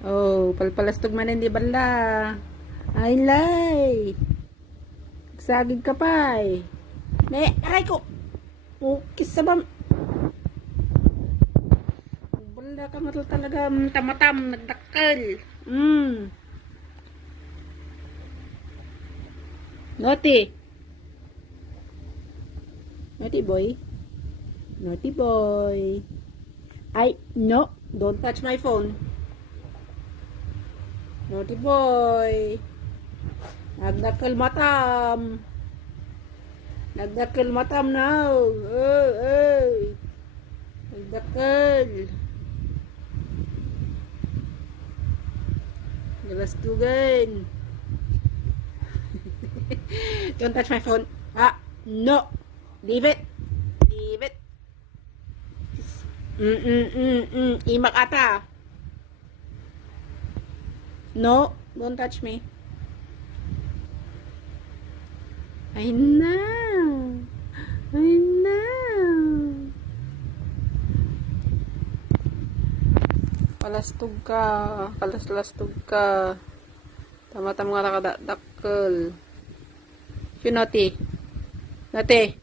Oh, palpalastog man hindi bala. Ay, lay. Sagig ka pa eh. Ne, aray ko. Oh, kisa ba? Bala ka nga talaga tamatam, nagdakkel. Naughty. Naughty boy. Naughty boy. Ay, no. Don't touch my phone. Naughty boy. Nagdakkel matam. Nagdakkel matam now. Nagdakkel. Nalastugan. Don't touch my phone. Ah, no. Leave it. Leave it. Imak ata. No, don't touch me. I know. I know. Palastog ka. Kalas-lastog ka. Tama-tama nga nakadakkel. Yun, Naughty. Naughty.